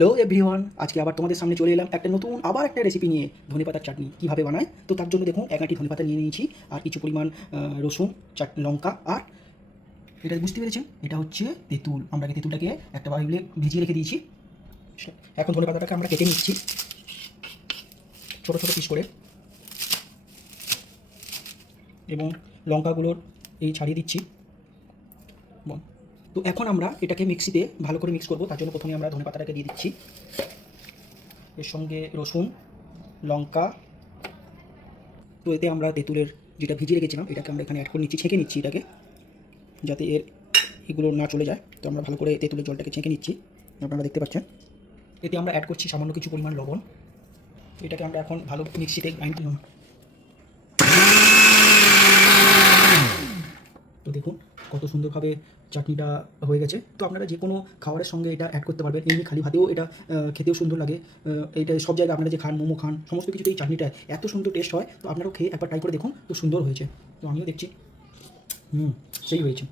Hello everyone, আজকে আবার তোমাদের সামনে চলে এলাম একটা নতুন আবার একটা রেসিপি নিয়ে। ধনেপাতার চাটনি কীভাবে বানায়, তো তার জন্য দেখুন এক আঁটি ধনেপাতা নিয়ে নিয়েছি, আর কিছু পরিমাণ রসুন, লঙ্কা, আর এটা বুঝতে পেরেছেন, এটা হচ্ছে তেঁতুল। আমরা তেঁতুলটাকে একটা বাইলে ভিজিয়ে রেখে দিয়েছি। এখন ধনেপাতাটাকে আমরা কেটে নিচ্ছি ছোটো ছোটো পিস করে, এবং লঙ্কাগুলোর এই ছাড়িয়ে দিচ্ছি। তো এখন আমরা এটাকে মিক্সিতে ভালো করে মিক্স করবো। তার জন্য প্রথমে আমরা ধনেপাতাটাকে দিয়ে দিচ্ছি, এর সঙ্গে রসুন, লঙ্কা। তো এতে আমরা তেঁতুলের যেটা ভিজিয়ে রেখেছিলাম এটাকে আমরা এখানে অ্যাড করে নিচ্ছি, ছেঁকে নিচ্ছি এটাকে, যাতে এগুলো না চলে যায়। তো আমরা ভালো করে তেঁতুলের জলটাকে ছেঁকে নিচ্ছি, আপনারা দেখতে পাচ্ছেন। এতে আমরা অ্যাড করছি সামান্য কিছু পরিমাণ লবণ। এটাকে আমরা এখন ভালো মিক্সিতে গ্রাইন্ড করব। তো দেখুন কত সুন্দরভাবে চাটনিটা হয়ে গেছে। তো আপনারা যে কোনো খাবারের সঙ্গে এটা অ্যাড করতে পারবেন, এমনি খালি ভাতেও এটা খেতেও সুন্দর লাগে। এটা সব জায়গায় আপনারা যে খান, মোমো খান, সমস্ত কিছুতে এই চাটনিটা এত সুন্দর টেস্ট হয়। তো আপনারাও খেয়ে একবার ট্রাই করে দেখুন, তো সুন্দর হয়েছে। তো আমিও দেখছি, সেই হয়েছে।